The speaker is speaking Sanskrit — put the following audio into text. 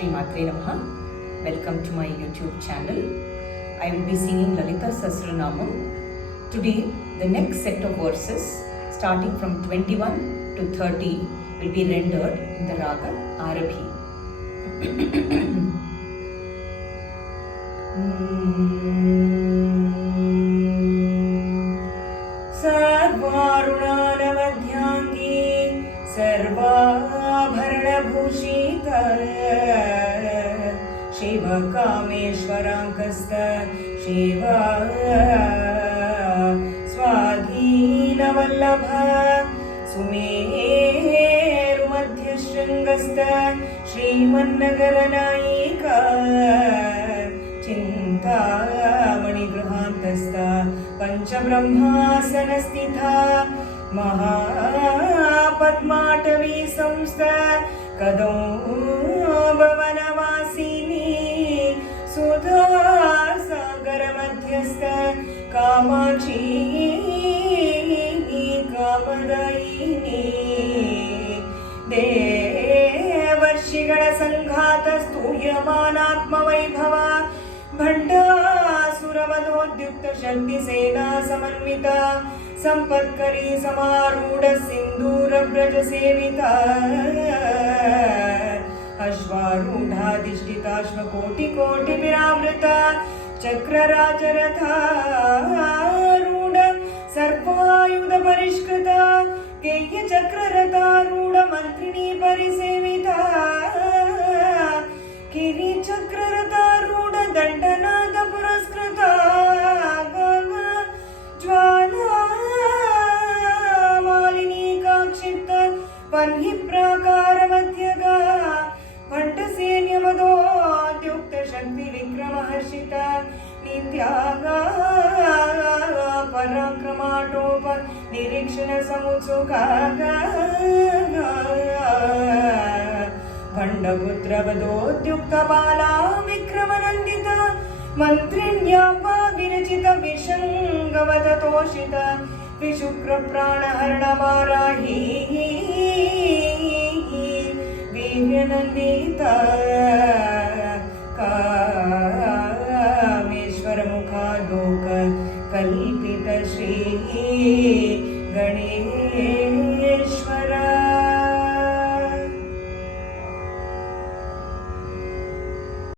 Shri Matre Namaha. Welcome to my YouTube channel. I will be singing Lalita Sahasranamam. Today, the next set of verses, starting from 21 to 30, will be rendered in the Raga Arabhi. सर्वारुणानमध्यांगी सर्वाभरणभूषिता शिवकामेश्वराङ्कस्त Shiva स्वाधीनवल्लभ सुमेरुमध्यशृङ्गस्त श्रीमन्नगरनायिका चिन्तामणिगृहान्तस्थ पञ्चब्रह्मासनस्थिता महापद्माटवी संस्थ कदम्बवनवासिनी सुधासागरमध्यस्थ Kamakshi कामदायिनी देवर्षिगणसङ्घातस्तूयमानात्मवैभवा भण्डासुरवधोद्युक्त शक्तिसेना समन्विता सम्पत्करी समारूढ सिन्दूरव्रजसेविता अश्वारूढाधिष्ठिताश्वकोटिकोटिविरावृता चक्रराजरथारूढ सर्वायुधपरिष्कृता केयचक्ररथारूढ मन्त्रिणी परिसेविता गिरिचक्ररथारूढ दण्डनाथ पुरस्कृता ज्वाला मालिनी काक्षिप्त पन्हि प्राकारमध्यगा भट्टसैन्यमदोद्युक्त शक्ति विक्रमहर्षिता नित्यागा पराक्रमाटोप निरीक्षण समुत्सुका भण्डपुत्रवदोद्युक्त बाला विक्रमनन्दिता मन्त्रिण्याम्बा विरचित विशङ्गवदतोषिता विशुक्रप्राणहरणवाराही वीर्यनन्दिता कामेश्वरमुखालोक कल्पित श्री गणेश